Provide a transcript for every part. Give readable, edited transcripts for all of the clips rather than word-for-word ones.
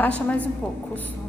Abaixa mais um pouco o som.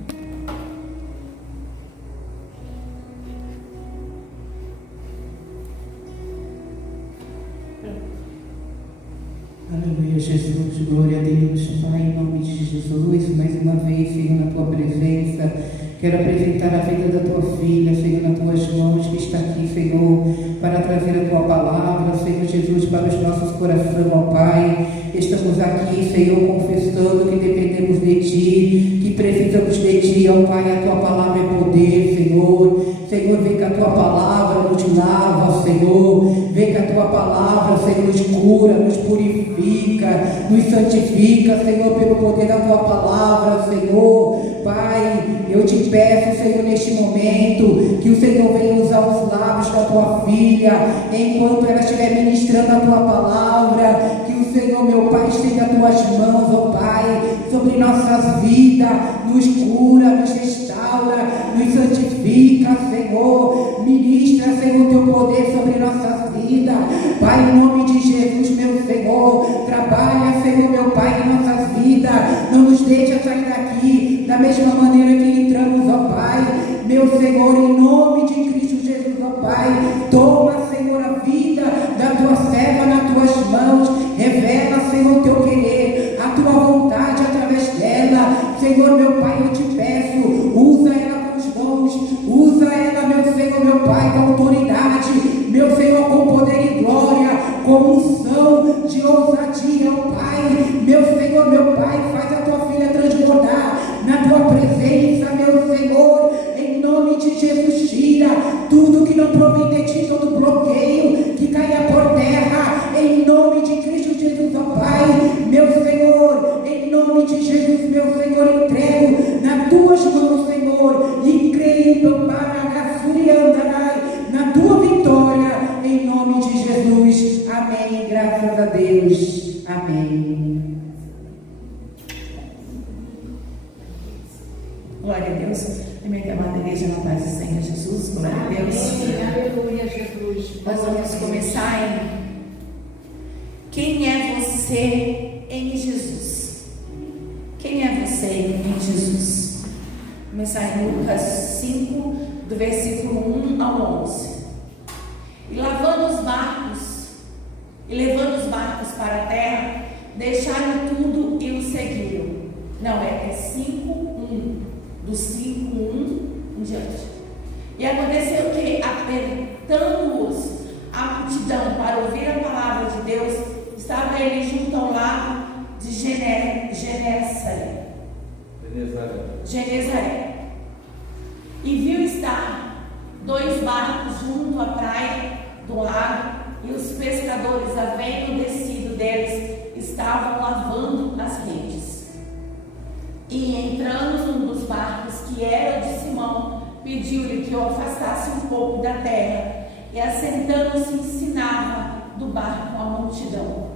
Aleluia, Jesus, glória a Deus, Pai, em nome de Jesus, mais uma vez, Senhor, na Tua presença, quero apresentar a vida da Tua filha, Senhor, nas Tuas mãos, que está aqui, Senhor, para trazer a Tua palavra, Senhor Jesus, para os nossos corações, ó Pai. Estamos aqui, Senhor, confessando que dependemos de Ti, que precisamos de Ti, ó Pai. A Tua palavra é poder, Senhor. Senhor, vem com a Tua palavra, nos lava, Senhor. Vem com a Tua palavra, Senhor, nos cura, nos purifica, nos santifica, Senhor, pelo poder da Tua palavra, Senhor. Pai, eu te peço, Senhor, neste momento, que o Senhor venha usar os lábios da Tua filha, enquanto ela estiver ministrando a Tua palavra, que o Senhor, meu Pai, estenda as Tuas mãos, ó Pai, sobre nossas vidas, nos cura, nos restaura, nos santifica, Senhor, ministra, Senhor, Teu poder sobre nossas vidas, Pai, em nome de Jesus, meu Senhor, trabalha, Senhor, meu Pai, em nossas vidas, não nos deixa sair daqui da mesma maneira que entramos, ó Pai, meu Senhor, em nome de Cristo Jesus, ó Pai, toma, Senhor, a vida da Tua serva nas Tuas mãos, revela, Senhor, Teu querer, a Tua vontade através dela, Senhor, meu Pai, eu te peço, usa ela com os dons, usa ela, meu Senhor, meu Pai, com autoridade, meu Senhor, com poder e glória, com unção de ousadia, ó Pai, meu Senhor, meu Pai, faz a Tua filha transbordar na Tua presença, meu Senhor, em nome de Jesus, tira tudo que não provém de Ti, todo bloqueio que caia por terra, em nome de Cristo Jesus, ó Pai, meu Senhor, em nome de Jesus, meu Senhor, entrego nas Tuas mãos, Senhor, e creio, meu Pai, na Tua vitória, em nome de Jesus, amém, graças a Deus, amém. Glória a Deus, minha amada igreja, na paz do Senhor Jesus, glória a Deus. Aleluia, Jesus. Nós vamos começar em quem é você em Jesus? Quem é você em Jesus? Começar em Lucas 5, do versículo 1 ao 11. E levando os barcos para a terra, deixaram tudo e o seguiram. Não, é 5, 1. Do 5, 1 em diante. E aconteceu que, apertando-os a multidão para ouvir a palavra de Deus, estava ele junto ao lago de Genezaré. E viu estar 2 barcos junto à praia do lago, e os pescadores, havendo descido deles, estavam lavando as redes. E entrando num dos barcos, que era de Simão, pediu-lhe que o afastasse um pouco da terra, e assentando-se ensinava do barco a multidão.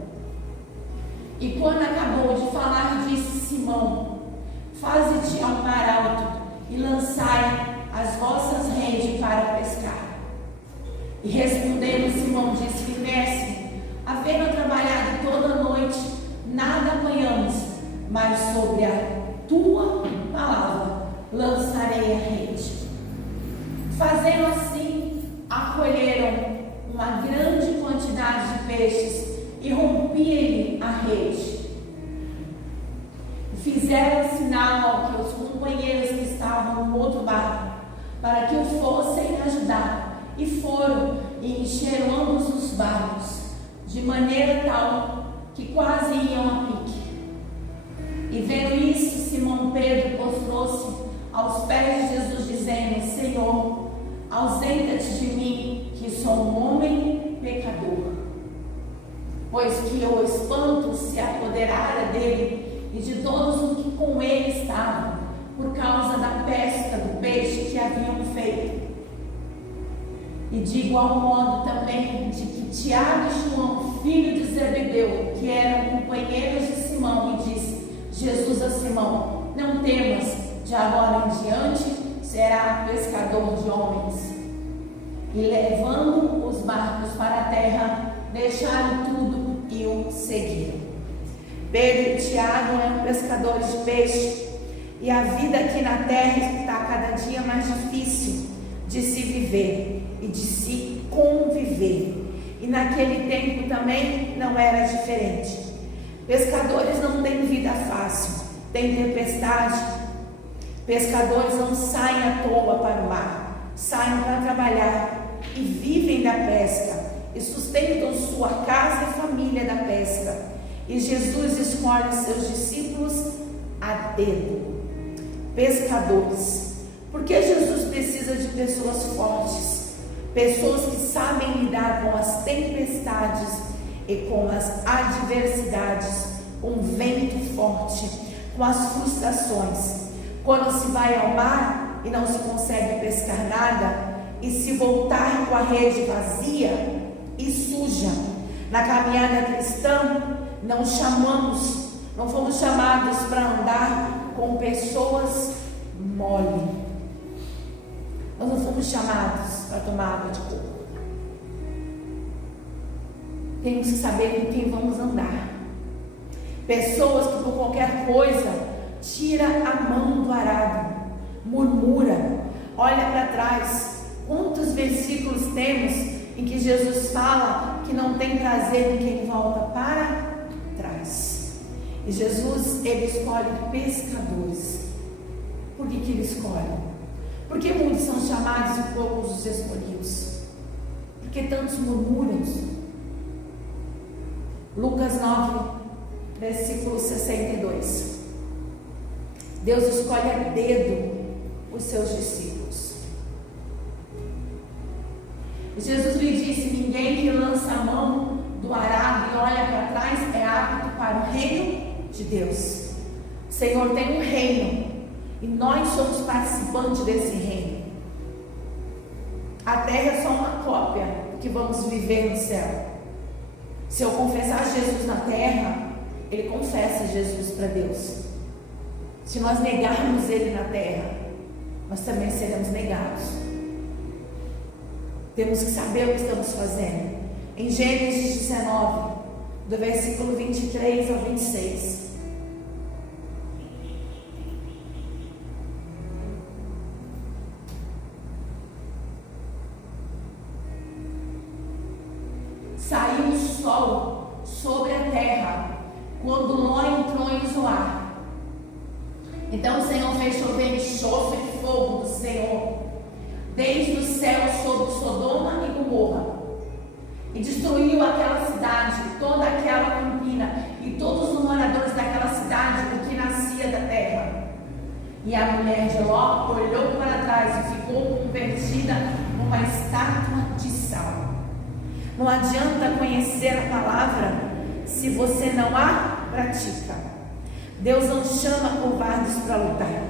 E quando acabou de falar, disse Simão: faze-te ao mar alto e lançai as vossas redes para pescar. E respondendo Simão, disse-lhe: mestre, havendo trabalhado toda a noite, nada apanhamos, mas sobre a Tua palavra lançarei a rede. Fazendo assim, acolheram uma grande quantidade de peixes e rompia-lhe a rede. Fizeram sinal aos companheiros que estavam no outro barco, para que o fossem ajudar, e foram e encheram ambos os barcos, de maneira tal que quase iam a pique. E vendo isso, Simão Pedro prostrou-se aos pés de Jesus, dizendo: Senhor, ausenta-te de mim, que sou um homem pecador. Pois que o espanto se apoderara dele e de todos os que com ele estavam, por causa da pesca do peixe que haviam feito. E de igual modo também de que Tiago e João, filho de Zebedeu, que eram companheiros de Simão, e disse Jesus a Simão: não temas, de agora em diante será pescador de homens. E levando os barcos para a terra, deixaram tudo e o seguiram. Pedro e Tiago eram pescadores de peixe, E a vida aqui na terra está cada dia mais difícil de se viver e de se conviver. E naquele tempo também não era diferente. Pescadores não têm vida fácil, tem tempestade. Pescadores não saem à toa para o mar, saem para trabalhar e vivem da pesca e sustentam sua casa e família da pesca. E Jesus escolhe seus discípulos a dedo. Pescadores. Porque Jesus precisa de pessoas fortes, pessoas que sabem lidar com as tempestades e com as adversidades, com o vento forte, com as frustrações. Quando se vai ao mar e não se consegue pescar nada, e se voltar com a rede vazia e suja. Na caminhada cristã, não fomos chamados para andar com pessoas mole. Nós não fomos chamados para tomar água de coco. Temos que saber com quem vamos andar. Pessoas que por qualquer coisa tira a mão do arado, murmura, olha para trás. Quantos versículos temos em que Jesus fala que não tem prazer em quem volta para trás? E Jesus, ele escolhe pescadores. Por que ele escolhe? Porque muitos são chamados e poucos os escolhidos? Porque tantos murmuram? Lucas 9, versículo 62. Deus escolhe a dedo os seus discípulos. Jesus lhe disse: ninguém que lança a mão do arado e olha para trás é apto para o reino de Deus. O Senhor tem um reino e nós somos participantes desse reino. A terra é só uma cópia do que vamos viver no céu. Se eu confessar Jesus na terra, ele confessa Jesus para Deus. Se nós negarmos ele na terra, nós também seremos negados. Temos que saber o que estamos fazendo. Em Gênesis 19, do versículo 23 ao 26. Saiu o sol sobre a terra quando Ló entrou em Zoar. Então o Senhor fez chover enxofre e fogo do Senhor desde o céu sobre Sodoma e Gomorra, e destruiu aquela cidade, toda aquela campina e todos os moradores daquela cidade, do que nascia da terra. E a mulher de Ló olhou para trás e ficou convertida numa estátua de sal. Não adianta conhecer a palavra se você não a pratica. Deus não chama covardes para lutar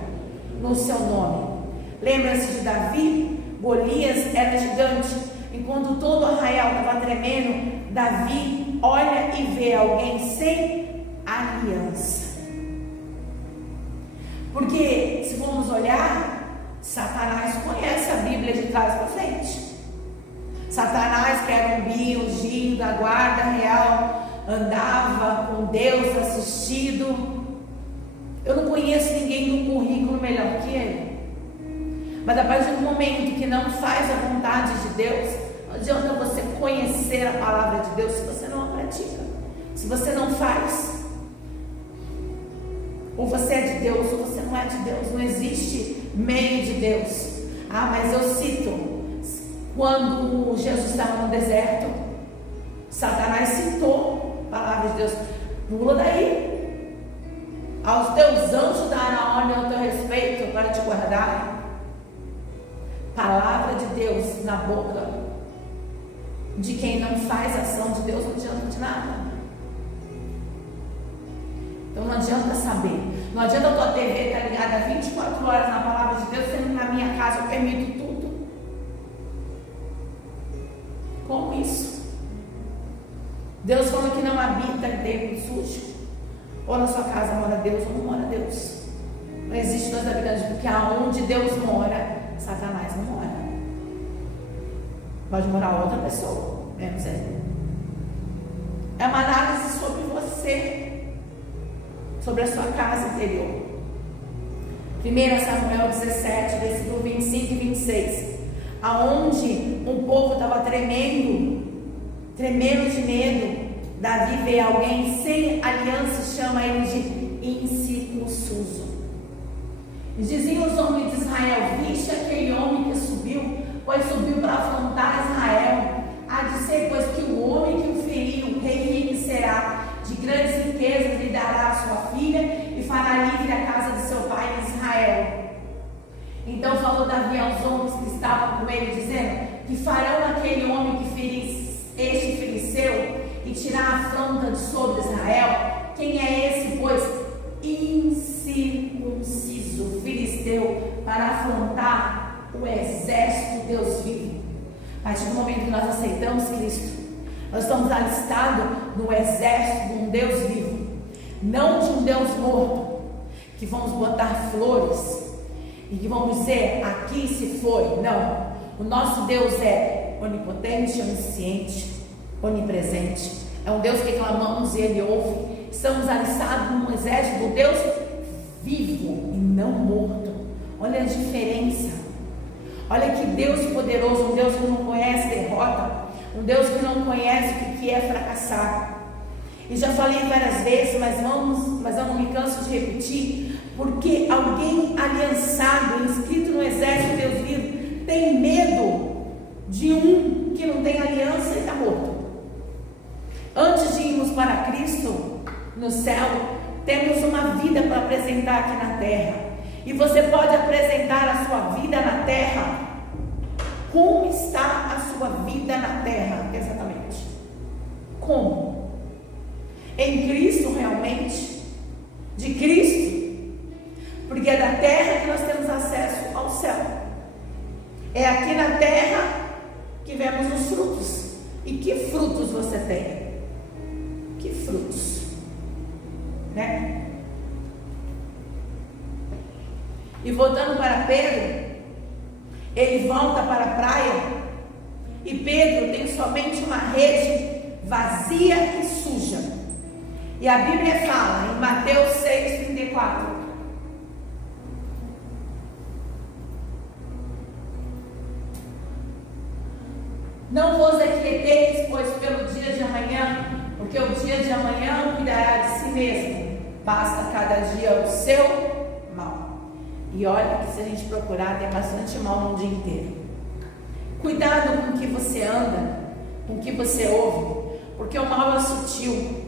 no seu nome. Lembra-se de Davi? Golias era gigante. Enquanto todo o arraial estava tremendo, Davi olha e vê alguém sem aliança. Porque se formos olhar, Satanás conhece a Bíblia de trás para frente. Satanás, que era um ungido da guarda real, andava com Deus assistido. Eu não conheço ninguém com currículo melhor que ele. Mas a partir do momento que não faz a vontade de Deus, não adianta você conhecer a palavra de Deus se você não a pratica. Se você não faz, ou você é de Deus ou você não é de Deus. Não existe meio de Deus. Mas eu cito, quando Jesus estava no deserto, Satanás citou a palavra de Deus: pula daí, aos teus anjos dará ordem ao teu respeito para te guardar. Palavra de Deus na boca de quem não faz a ação de Deus não adianta de nada. Então não adianta saber, não adianta a tua TV estar ligada 24 horas na palavra de Deus, sendo que na minha casa eu permito tudo. Como isso? Deus falou que não habita em templo sujo. Ou na sua casa mora Deus ou não mora Deus. Não existe dois habitantes, porque aonde Deus mora, Satanás não mora. Pode morar outra pessoa, menos ele. É uma análise sobre você, sobre a sua casa interior. 1 Samuel 17, versículo 25 e 26, aonde um povo estava tremendo de medo. Davi vê alguém sem aliança e chama ele de incircunciso. E diziam os homens de Israel: viste aquele homem que subiu, pois subiu para afrontar Israel. Há de ser, pois, que o homem que o feriu, rei lhe será, de grandes riquezas lhe dará a sua filha, e fará livre a casa de seu pai em Israel. Então falou Davi aos homens que estavam com ele, dizendo: que farão aquele homem que ferir este filisteu e tirar a afronta de sobre Israel? Quem é esse, pois, incircunciso filisteu, para afrontar o exército de Deus vivo? A partir do momento que nós aceitamos Cristo, nós estamos alistados no exército de um Deus vivo, não de um Deus morto, que vamos botar flores e que vamos dizer: aqui se foi. Não, o nosso Deus é onipotente, onisciente, onipresente. É um Deus que clamamos e Ele ouve. Estamos alistados num exército do Deus vivo e não morto. Olha a diferença. Olha que Deus poderoso, um Deus que não conhece derrota, um Deus que não conhece o que é fracassar. E já falei várias vezes, mas eu não me canso de repetir, porque alguém aliançado, inscrito no exército de Deus vivo, tem medo de um que não tem aliança e está morto. Antes de irmos para Cristo no céu, temos uma vida para apresentar aqui na terra. E você pode apresentar a sua vida na terra. Como está a sua vida na terra, exatamente? Como? Em Cristo realmente? De Cristo? Porque é da terra que nós temos acesso ao céu. É aqui na terra que vemos os frutos. E que frutos você tem? Que frutos? Né? E voltando para Pedro, ele volta para a praia, e Pedro tem somente uma rede vazia e suja. E a Bíblia fala em Mateus 6,34: não vos aquieteis, pois, pelo dia de amanhã, porque o dia de amanhã cuidará de si mesmo, basta cada dia o seu mal. E olha que se a gente procurar, tem bastante mal no dia inteiro. Cuidado com o que você anda, com o que você ouve, porque o mal é sutil.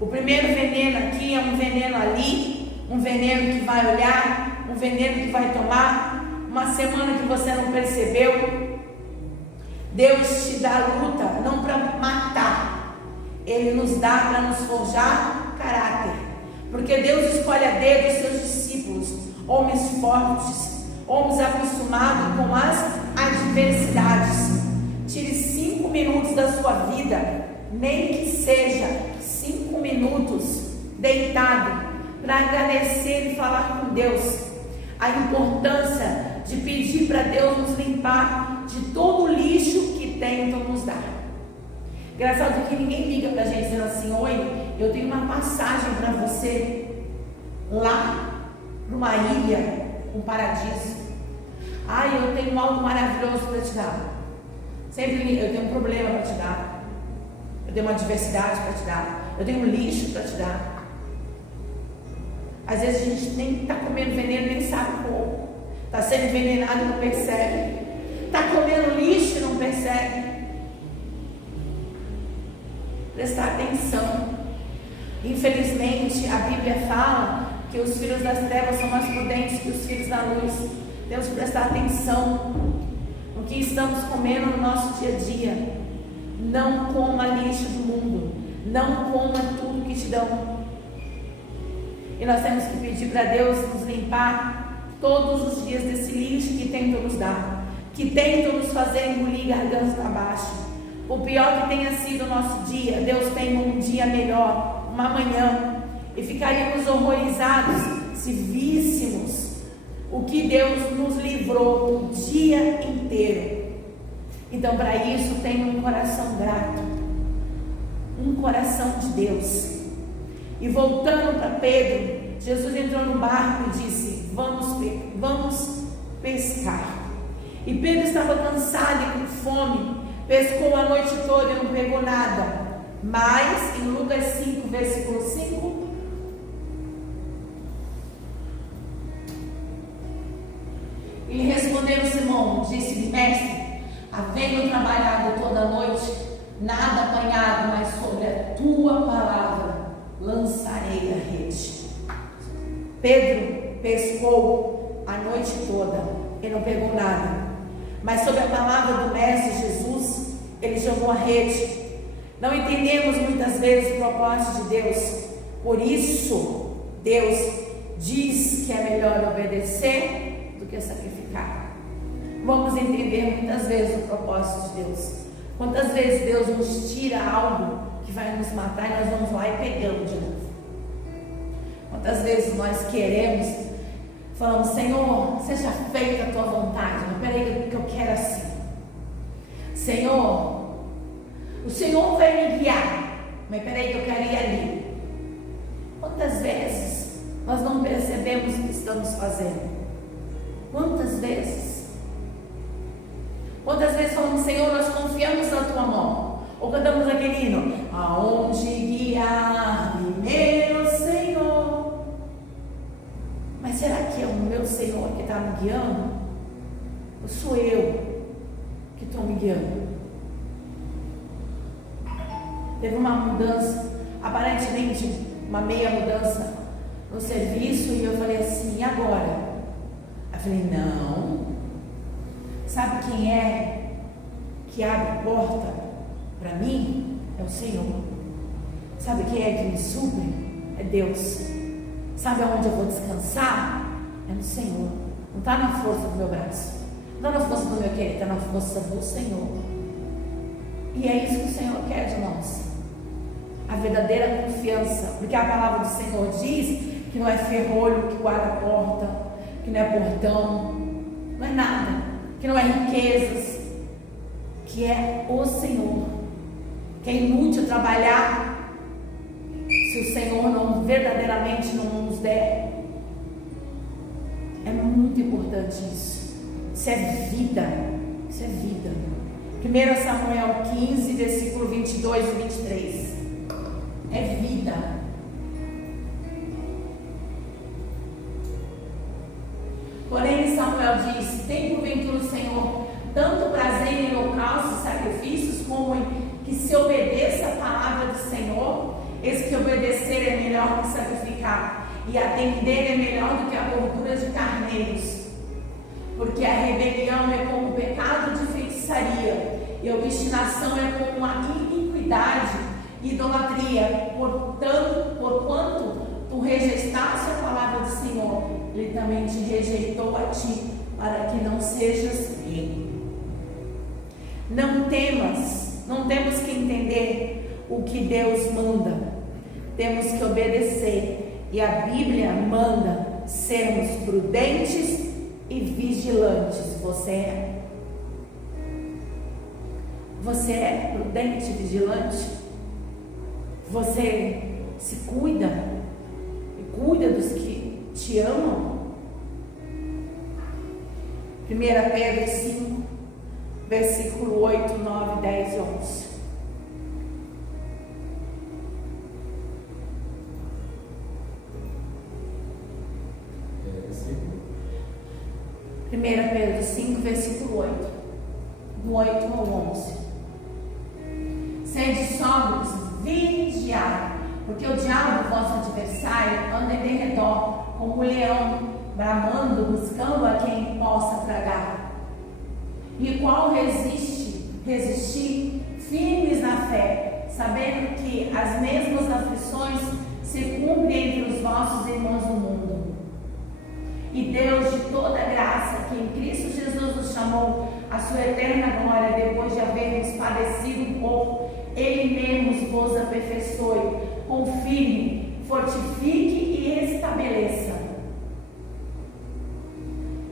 O primeiro veneno aqui é um veneno ali, um veneno que vai olhar, um veneno que vai tomar, uma semana que você não percebeu. Deus te dá luta, não para matar, Ele nos dá para nos forjar caráter, porque Deus escolhe a dedo os seus discípulos, homens fortes, homens acostumados com as adversidades. Tire 5 minutos da sua vida, nem que seja 5 minutos deitado, para agradecer e falar com Deus. A importância de pedir para Deus nos limpar de todo o lixo que tentam nos dar. Engraçado que ninguém liga para a gente dizendo assim: oi, eu tenho uma passagem para você lá para uma ilha, um paradiso. Ai, eu tenho algo maravilhoso para te dar. Sempre eu tenho um problema para te dar. Eu tenho uma adversidade para te dar. Eu tenho um lixo para te dar. Às vezes a gente nem está comendo veneno, nem sabe como. Está sendo envenenado e não percebe. Está comendo lixo e não percebe. Prestar atenção. Infelizmente, a Bíblia fala que os filhos das trevas são mais prudentes que os filhos da luz. Temos que prestar atenção no que estamos comendo no nosso dia a dia. Não coma lixo do mundo. Não coma tudo que te dão. E nós temos que pedir para Deus nos limpar todos os dias desse lixo que tentam nos dar, que tentam nos fazer engolir garganta abaixo. O pior que tenha sido o nosso dia, Deus tem um dia melhor, uma manhã. E ficaríamos horrorizados se víssemos o que Deus nos livrou o dia inteiro. Então, para isso, tenha um coração grato, um coração de Deus. E voltando para Pedro, Jesus entrou no barco e disse: vamos pescar. E Pedro estava cansado e com fome, pescou a noite toda e não pegou nada. Mas, em Lucas 5, versículo 5, ele respondeu Simão, disse-lhe: Mestre, havendo trabalhado toda a noite, nada apanhado, mas sobre a tua palavra lançarei a rede. Pedro pescou a noite toda e não pegou nada, mas sobre a palavra do Mestre Jesus, ele jogou a rede. Não entendemos muitas vezes o propósito de Deus, por isso Deus diz que é melhor obedecer do que sacrificar. Vamos entender muitas vezes o propósito de Deus. Quantas vezes Deus nos tira algo que vai nos matar e nós vamos lá e pegamos de novo. Quantas vezes nós queremos, falamos: Senhor, seja feita a tua vontade, mas peraí que eu quero assim. Senhor, o Senhor vai me guiar, mas peraí que eu quero ir ali. Quantas vezes nós não percebemos o que estamos fazendo? Quantas vezes? Quantas vezes falamos: Senhor, nós confiamos na tua mão. Ou cantamos aquele hino: aonde guiar-me, meu Senhor. Mas será que é o meu Senhor que está me guiando? Ou sou eu que estou me guiando? Teve uma mudança, aparentemente uma meia mudança no serviço, e eu falei assim: e agora? Eu falei: não. Sabe quem é que abre porta para mim? É o Senhor. Sabe quem é que me supre? É Deus. Sabe aonde eu vou descansar? É no Senhor. Não está na força do meu braço, não está na força do meu querer, está na força do Senhor. E é isso que o Senhor quer de nós, a verdadeira confiança, porque a palavra do Senhor diz que não é ferrolho que guarda a porta, que não é portão, não é nada, que não é riquezas, que é o Senhor. Que é inútil trabalhar se o Senhor não verdadeiramente não nos der. É muito importante isso. Isso é vida. Isso é vida. 1 Samuel 15, versículo 22 e 23. É vida. Porém Samuel disse: tem porventura o Senhor tanto prazer em holocaustos e sacrifícios, como em que se obedeça a palavra do Senhor? Eis que obedecer é melhor que sacrificar, e atender é melhor do que a gordura de carneiros. Porque a rebelião é como o pecado de feitiçaria, e a obstinação é como a iniquidade e idolatria. Porquanto tu rejeitaste a palavra do Senhor, Ele também te rejeitou a ti, para que não sejas rei. Não temos que entender o que Deus manda, temos que obedecer. E a Bíblia manda sermos prudentes e vigilantes. Você é? Você é prudente e vigilante? Você se cuida e cuida dos que te amam? 1 Pedro 5, versículo 8, 9, 10 e 11. Primeira Pedro 5, versículo 8, do 8 ao 11. Sede sóbrios, vigiai, porque o diabo, vosso adversário, anda em derredor, como um leão, bramando, buscando a quem possa tragar. E qual resistir, firmes na fé, sabendo que as mesmas aflições se cumprem entre os vossos irmãos do mundo. E Deus de toda graça, que em Cristo Jesus nos chamou à sua eterna glória, depois de havermos padecido um pouco, Ele mesmo vos aperfeiçoe, confirme, fortifique e restabeleça.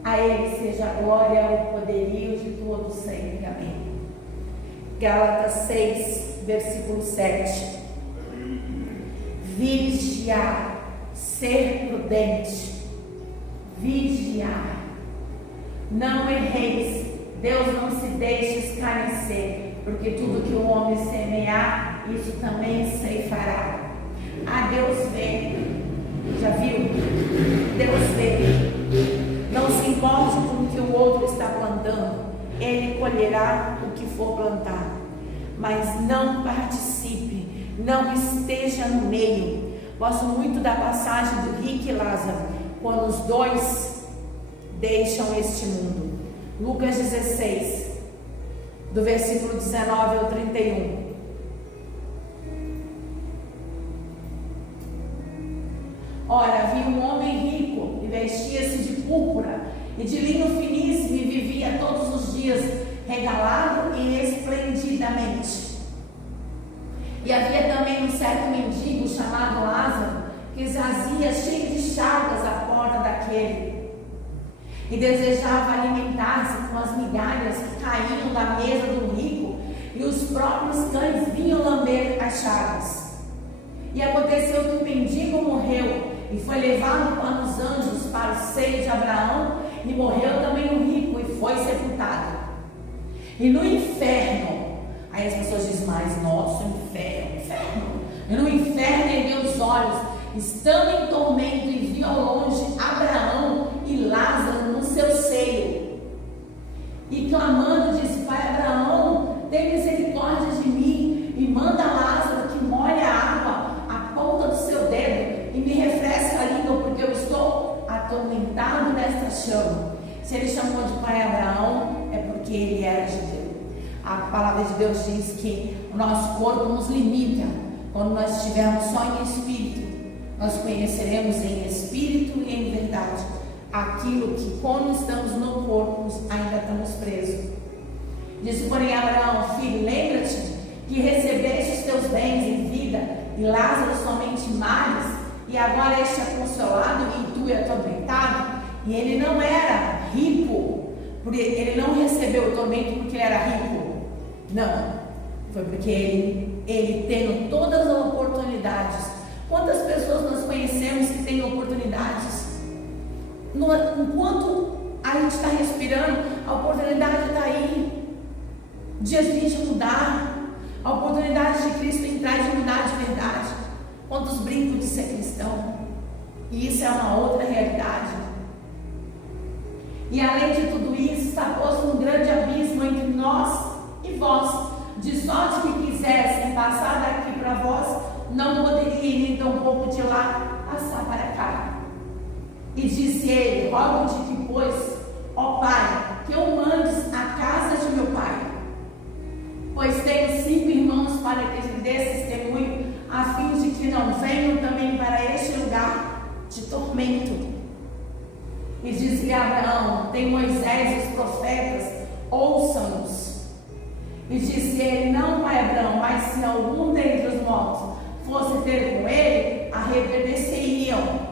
A Ele seja a glória, o poderio de todo sempre. Amém. Gálatas 6, versículo 7. Vigiar, ser prudente. vigiar. Não erreis, Deus não se deixa escarnecer, porque tudo que o homem semear, isso também ceifará. Ah, Deus vê, já viu? Deus vê. Não se importe com o que o outro está plantando, ele colherá o que for plantado. Mas não participe, não esteja no meio. Gosto muito da passagem do Rick e Lázaro, quando os dois deixam este mundo. Lucas 16, do versículo 19 ao 31. Ora, havia um homem rico e vestia-se de púrpura e de linho finíssimo e vivia todos os dias regalado e esplendidamente. E havia também um certo mendigo chamado Lázaro, que jazia cheio de chagas à porta daquele, e desejava alimentar-se com as migalhas que caíam da mesa do rico, e os próprios cães vinham lamber as chagas. E aconteceu que o mendigo morreu, e foi levado pelos anjos para o seio de Abraão, e morreu também o rico, e foi sepultado. E no inferno, aí as pessoas dizem, mas nossa, inferno. E no inferno ergueu os olhos, estando em tormento, e viu ao longe Abraão e Lázaro no seu seio. E clamando, disse: Pai Abraão, tem misericórdia de mim, e manda Lázaro que molhe a água à ponta do seu dedo, e me refresque a língua, porque eu estou atormentado nesta chama. Se ele chamou de Pai Abraão, é porque ele era judeu. A palavra de Deus diz que o nosso corpo nos limita. Quando nós estivermos só em espírito, nós conheceremos em espírito e em verdade aquilo que, quando estamos no corpo, ainda estamos presos. Disse, porém, Abraão: filho, lembra-te que recebeste os teus bens em vida, e Lázaro somente males, e agora este é consolado e tu é atormentado. E ele não era rico, porque ele não recebeu o tormento porque ele era rico. Não, foi porque ele tendo todas as oportunidades. Quantas pessoas nós conhecemos que têm oportunidades? Enquanto a gente está respirando, a oportunidade está aí de a gente mudar, a oportunidade de Cristo entrar e de mudar de verdade. Quantos brincam de ser cristão? E isso é uma outra realidade. E além de tudo isso, está posto um grande abismo entre nós e vós, de sorte que quisessem passar daqui para vós, não poderiam nem tampouco de lá passar para cá. E disse ele: rogo-te que, pois, ó Pai, que eu mandes à casa de meu pai, pois tenho 5 irmãos, para que lhe dê testemunho, a fim de que não venham também para este lugar de tormento. E disse-lhe Abraão: tem Moisés e os profetas, ouçam-nos. E disse ele: não, pai Abraão, mas se algum dentre os mortos fosse ter com ele, arrependeriam.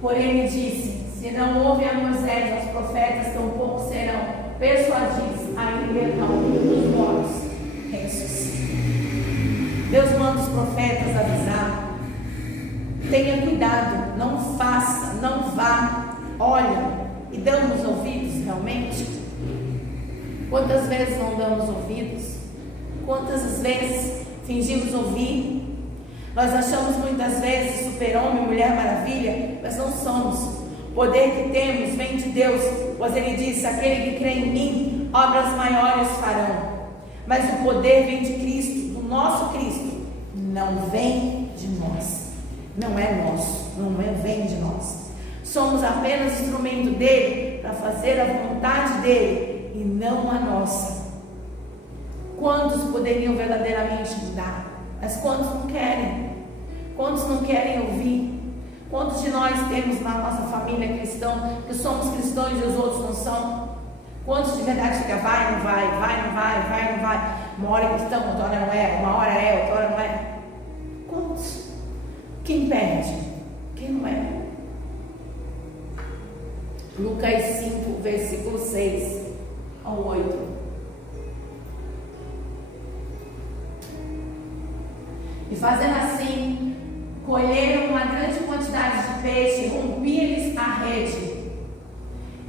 Porém ele disse: se não houve a Moisés e aos profetas, tampouco serão persuadidos a ir dos mortos ressuscitar. Deus manda os profetas avisar: tenha cuidado, não faça, não vá. Olha, e damos ouvidos realmente? Quantas vezes não damos ouvidos? Quantas vezes fingimos ouvir? Nós achamos muitas vezes super-homem, mulher maravilha, mas não somos. O poder que temos vem de Deus, pois ele disse: aquele que crê em mim, obras maiores farão. Mas o poder vem de Cristo, do nosso Cristo, não vem de nós. Não é nosso, vem de nós. Somos apenas instrumento dele para fazer a vontade dele e não a nossa. Quantos poderiam verdadeiramente mudar? Mas quantos não querem? Quantos não querem ouvir? Quantos de nós temos na nossa família cristão, que somos cristãos e os outros não são? Quantos de verdade ficam, vai, não vai, vai, não vai, vai, não vai? Uma hora é cristão, outra hora não é, uma hora é, outra hora não é. Quantos? Quem perde? Quem não é? Lucas 5, versículo 6 ao 8. E fazendo assim, colheram uma grande quantidade de peixe, rompiam-lhes a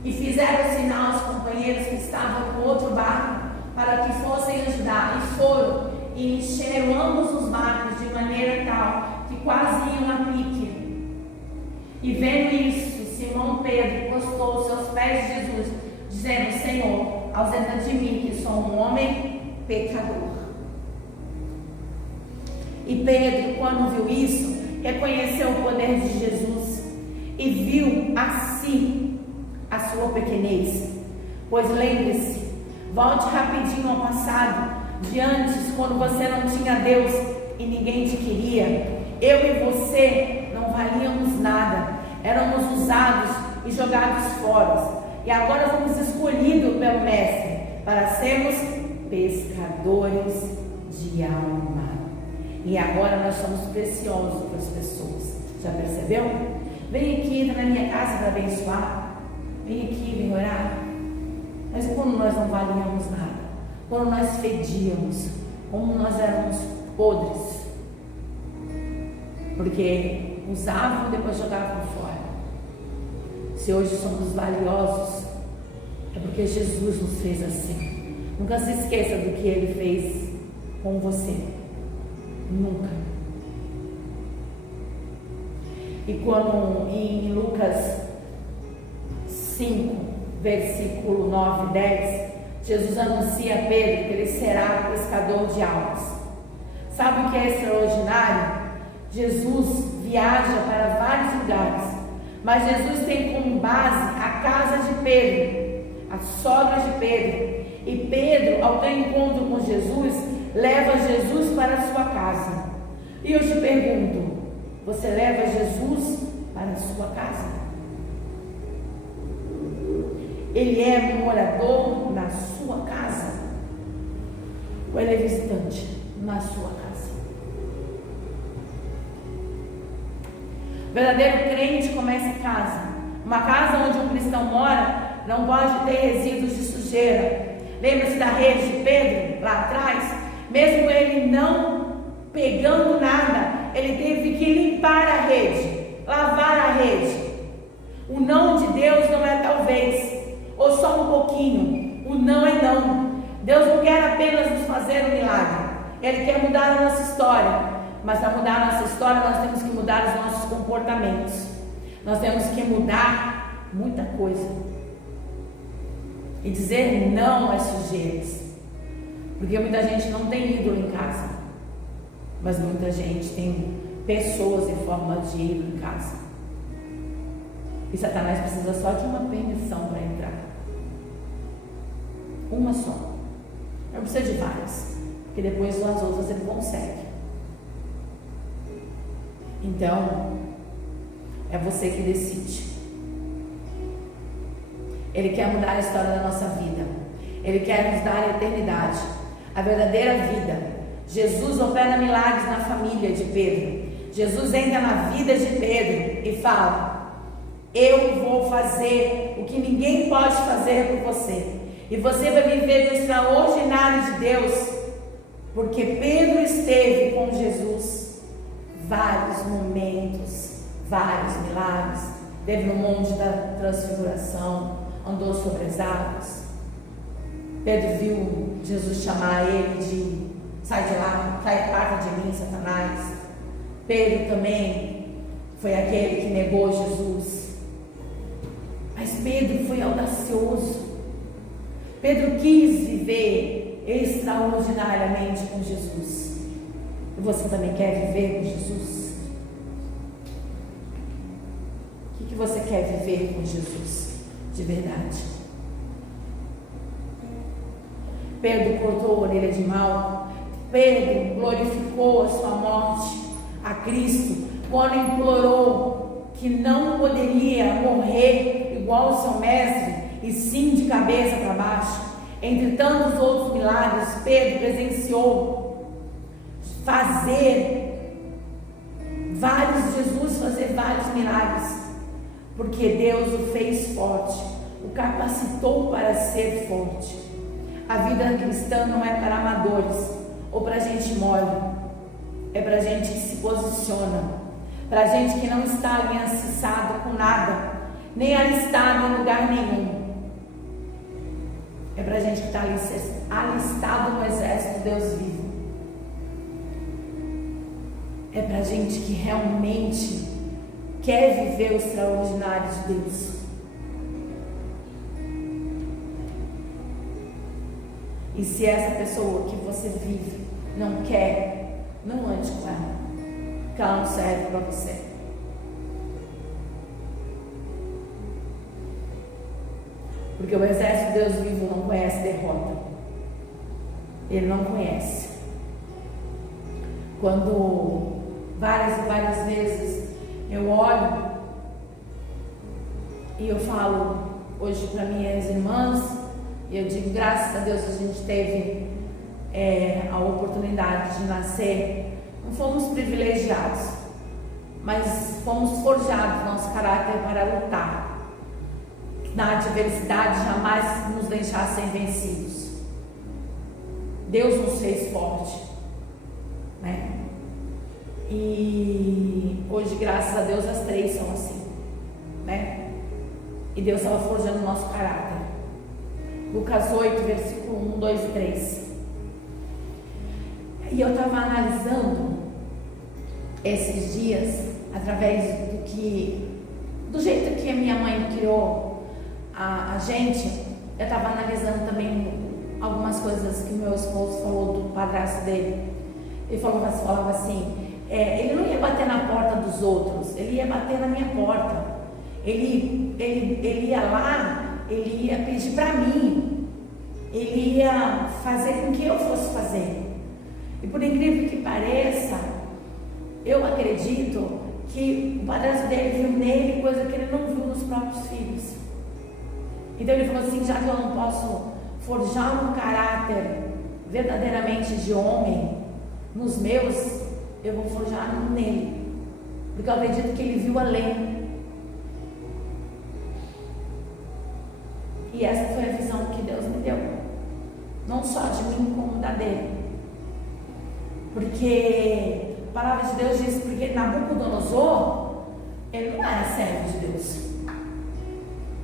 e fizeram sinal aos companheiros que estavam no outro barco para que fossem ajudar, e foram e encheram ambos os barcos de maneira tal que quase iam a pique. E vendo isso, Simão Pedro postou-se aos pés de Jesus, dizendo: Senhor, ausenta de mim, que sou um homem pecador. E Pedro, quando viu isso, reconheceu o poder de Jesus e viu assim a sua pequenez. Pois lembre-se, volte rapidinho ao passado, de antes, quando você não tinha Deus e ninguém te queria. Eu e você não valíamos nada, éramos usados e jogados fora. E agora fomos escolhidos pelo Mestre para sermos pescadores de alma. E agora nós somos preciosos para as pessoas. Já percebeu? Vem aqui, entra na minha casa para abençoar. Vem aqui, vem orar. Mas quando nós não valíamos nada, quando nós fedíamos, como nós éramos podres, porque usavam e depois jogavam fora. Se hoje somos valiosos, é porque Jesus nos fez assim. Nunca se esqueça do que Ele fez com você. Nunca. E quando em Lucas 5, versículo 9 e 10, Jesus anuncia a Pedro que ele será pescador de almas. Sabe o que é extraordinário? Jesus viaja para vários lugares, mas Jesus tem como base a casa de Pedro, a sogra de Pedro. E Pedro, ao ter encontro com Jesus, leva Jesus para a sua casa. E eu te pergunto, você leva Jesus para a sua casa? Ele é morador na sua casa? Ou ele é visitante na sua casa? O verdadeiro crente começa em casa. Uma casa onde um cristão mora não pode ter resíduos de sujeira. Lembra-se da rede de Pedro lá atrás? Mesmo ele não pegando nada, ele teve que limpar a rede, lavar a rede. O não de Deus não é talvez, ou só um pouquinho. O não é não. Deus não quer apenas nos fazer um milagre, Ele quer mudar a nossa história. Mas para mudar a nossa história, nós temos que mudar os nossos comportamentos. Nós temos que mudar muita coisa e dizer não às sujeiras, porque muita gente não tem ídolo em casa, mas muita gente tem pessoas em forma de ídolo em casa. E Satanás precisa só de uma permissão para entrar. Uma só. Não precisa de várias, porque depois as outras ele consegue. Então, é você que decide. Ele quer mudar a história da nossa vida. Ele quer nos dar a eternidade, a verdadeira vida. Jesus opera milagres na família de Pedro. Jesus entra na vida de Pedro e fala: eu vou fazer o que ninguém pode fazer por você. E você vai viver o extraordinário de Deus, porque Pedro esteve com Jesus vários momentos, vários milagres. Esteve no monte da transfiguração, andou sobre as águas. Pedro viu Jesus chamar ele de: sai de lá, sai, parte de mim, Satanás. Pedro também foi aquele que negou Jesus. Mas Pedro foi audacioso. Pedro quis viver extraordinariamente com Jesus. E você também quer viver com Jesus? O que você quer viver com Jesus de verdade? Pedro cortou a orelha de Malco. Pedro glorificou a sua morte a Cristo quando implorou que não poderia morrer igual o seu mestre, e sim de cabeça para baixo. Entre tantos outros milagres, Pedro presenciou Jesus fazer vários milagres, porque Deus o fez forte, o capacitou para ser forte. A vida cristã não é para amadores ou para gente mole, é para gente que se posiciona, para gente que não está aliançado com nada, nem alistado em lugar nenhum. É para a gente que está alistado no exército de Deus vivo. É para a gente que realmente quer viver o extraordinário de Deus. E se essa pessoa que você vive não quer, não ande com ela, porque ela não serve para você. Porque o exército de Deus vivo não conhece derrota. Ele não conhece. Quando várias e várias vezes eu olho e eu falo hoje para minhas irmãs, e eu digo, graças a Deus a gente teve a oportunidade de nascer. Não fomos privilegiados, mas fomos forjados nosso caráter para lutar. Na adversidade jamais nos deixassem vencidos. Deus nos fez forte, né? E hoje, graças a Deus, as três são assim, né? E Deus estava forjando o nosso caráter. Lucas 8, versículo 1, 2 e 3. E eu estava analisando esses dias, através do jeito que a minha mãe criou a gente. Eu estava analisando também algumas coisas que meu esposo falou do padrasto dele. Ele falava assim, ele não ia bater na porta dos outros, ele ia bater na minha porta. Ele ia lá, ele ia pedir para mim, ele ia fazer com que eu fosse fazer. E por incrível que pareça, eu acredito que o padrasto dele viu nele coisa que ele não viu nos próprios filhos. Então ele falou assim, já que eu não posso forjar um caráter verdadeiramente de homem nos meus, eu vou forjar nele, porque eu acredito que ele viu além. E essa foi a visão que Deus me deu, não só de mim como da dele. Porque a palavra de Deus diz, porque Nabucodonosor, ele não era servo de Deus.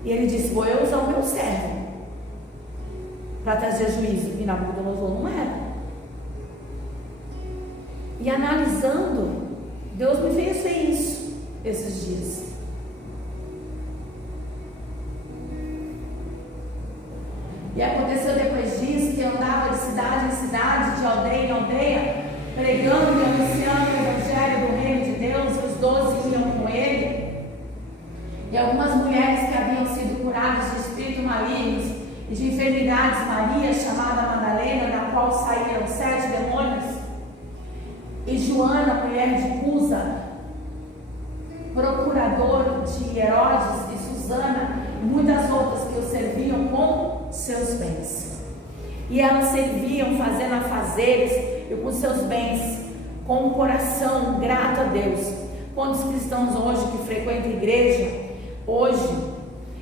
E ele disse, vou eu usar o meu servo para trazer juízo. E Nabucodonosor não era. E analisando, Deus me fez ver isso esses dias. E aconteceu depois disso que eu andava de cidade em cidade, de aldeia em aldeia, pregando e anunciando o evangelho do reino de Deus. Os 12 iam com ele. E algumas mulheres que haviam sido curadas de espíritos malignos e de enfermidades, Maria, chamada Madalena, da qual saíram 7 demônios, e Joana, mulher de Cusa, procurador de Herodes, e Susana, e muitas outras que o serviam com seus bens. E elas serviam fazendo afazeres e com seus bens, com um coração grato a Deus. Quantos cristãos hoje que frequentam a igreja hoje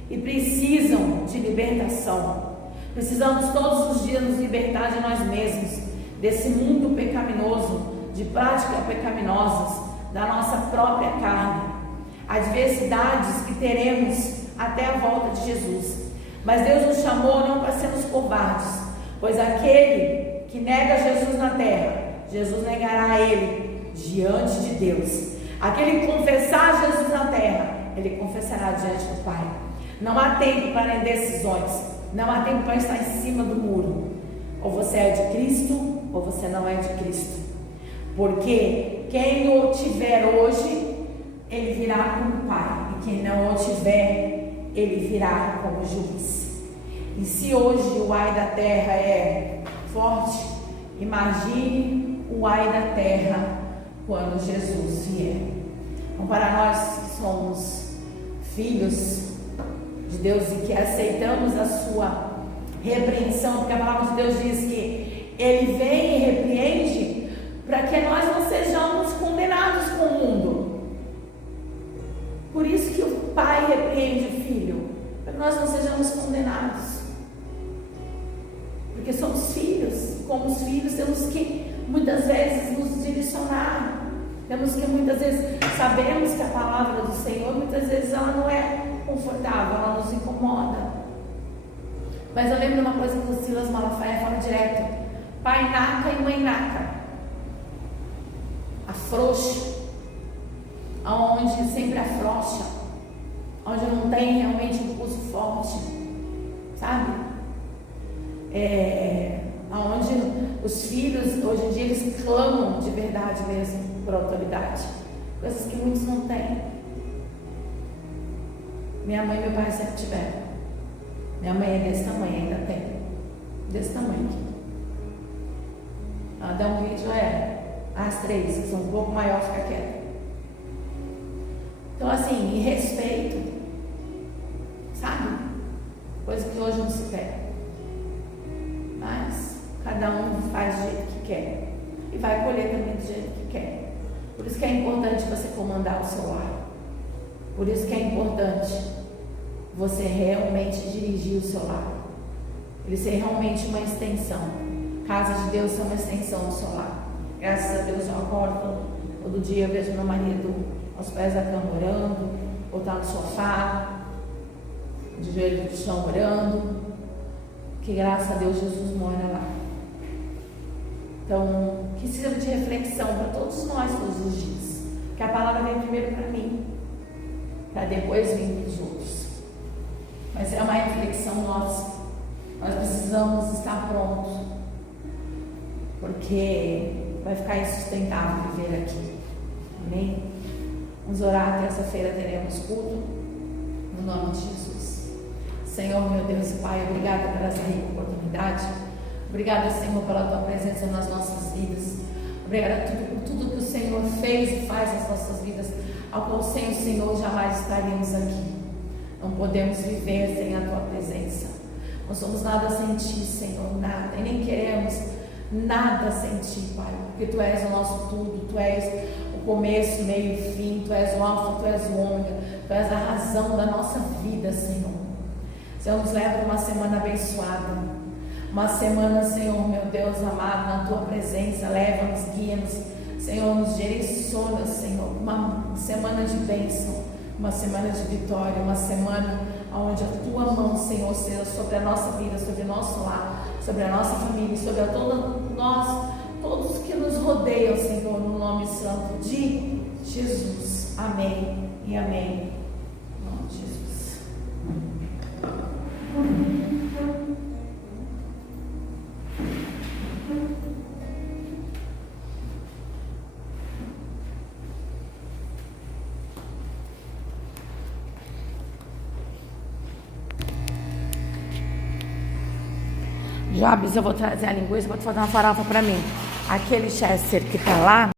e precisam de libertação? Precisamos todos os dias nos libertar de nós mesmos, desse mundo pecaminoso, de práticas pecaminosas, da nossa própria carne, adversidades que teremos até a volta de Jesus. Mas Deus nos chamou não para sermos covardes, pois aquele que nega Jesus na terra, Jesus negará a ele diante de Deus. Aquele que confessar Jesus na terra, ele confessará diante do Pai. Não há tempo para indecisões, não há tempo para estar em cima do muro. Ou você é de Cristo, ou você não é de Cristo. Porque quem o tiver hoje, ele virá como Pai. E quem não o tiver, ele virá como juiz. E se hoje o ai da terra é forte, imagine o ai da terra quando Jesus vier. Então, para nós que somos filhos de Deus e que aceitamos a sua repreensão, porque a palavra de Deus diz que ele vem e repreende para que nós não sejamos condenados com o mundo. Por isso que o pai repreende o filho, para que nós não sejamos condenados. Porque somos filhos, como os filhos temos que muitas vezes nos direcionar. Temos que muitas vezes, sabemos que a palavra do Senhor, muitas vezes ela não é confortável, ela nos incomoda. Mas eu lembro de uma coisa que o Silas Malafaia fala direto: pai naca e mãe naca. Afrouxo, aonde sempre afrouxa, onde não tem realmente um pulso forte, sabe? Onde os filhos, hoje em dia, eles clamam de verdade mesmo por autoridade, coisas que muitos não têm. Minha mãe e meu pai sempre tiveram. Minha mãe é desse tamanho, ainda tem, desse tamanho aqui. Ela dá um vídeo, as três, que são um pouco maior, fica quieta. Então, assim, e respeito, sabe? Coisa que hoje não se pega. Mas cada um faz do jeito que quer e vai colher também do jeito que quer. Por isso que é importante você comandar o seu lar. Por isso que é importante você realmente dirigir o seu lar. Ele ser realmente uma extensão. Casa de Deus é uma extensão do seu lar. Graças a Deus eu acordo todo dia, eu vejo meu marido aos pés da cama orando, ou tá no sofá, de joelho no chão orando. Que graças a Deus Jesus mora lá. Então, que sirva de reflexão para todos nós todos os dias. Que a palavra vem primeiro para mim, para depois vir para os outros. Mas é uma reflexão nossa. Nós precisamos estar prontos, porque vai ficar insustentável viver aqui. Amém? Vamos orar. Terça-feira teremos culto, no nome de Jesus. Senhor, meu Deus e Pai, obrigada por essa rica oportunidade. Obrigada, Senhor, pela Tua presença nas nossas vidas. Obrigada por tudo que o Senhor fez e faz nas nossas vidas, ao qual sem o Senhor jamais estaríamos aqui. Não podemos viver sem a Tua presença. Não somos nada sem Ti, Senhor, nada. E nem queremos nada sem Ti, Pai. Porque Tu és o nosso tudo. Tu és o começo, meio e fim. Tu és o alfa, Tu és o ômega. Tu és a razão da nossa vida, Senhor. Senhor, nos leva uma semana abençoada. Uma semana, Senhor, meu Deus amado, na Tua presença. Leva-nos, guia-nos, Senhor, nos direciona, Senhor. Uma semana de bênção, uma semana de vitória, uma semana onde a Tua mão, Senhor, seja sobre a nossa vida, sobre o nosso lar, sobre a nossa família, sobre todos que nos rodeiam, Senhor, no nome santo de Jesus. Amém e amém. Em nome de Jesus. Jobs, eu vou trazer a linguiça, vou te fazer uma farofa para mim. Aquele Chester que tá lá,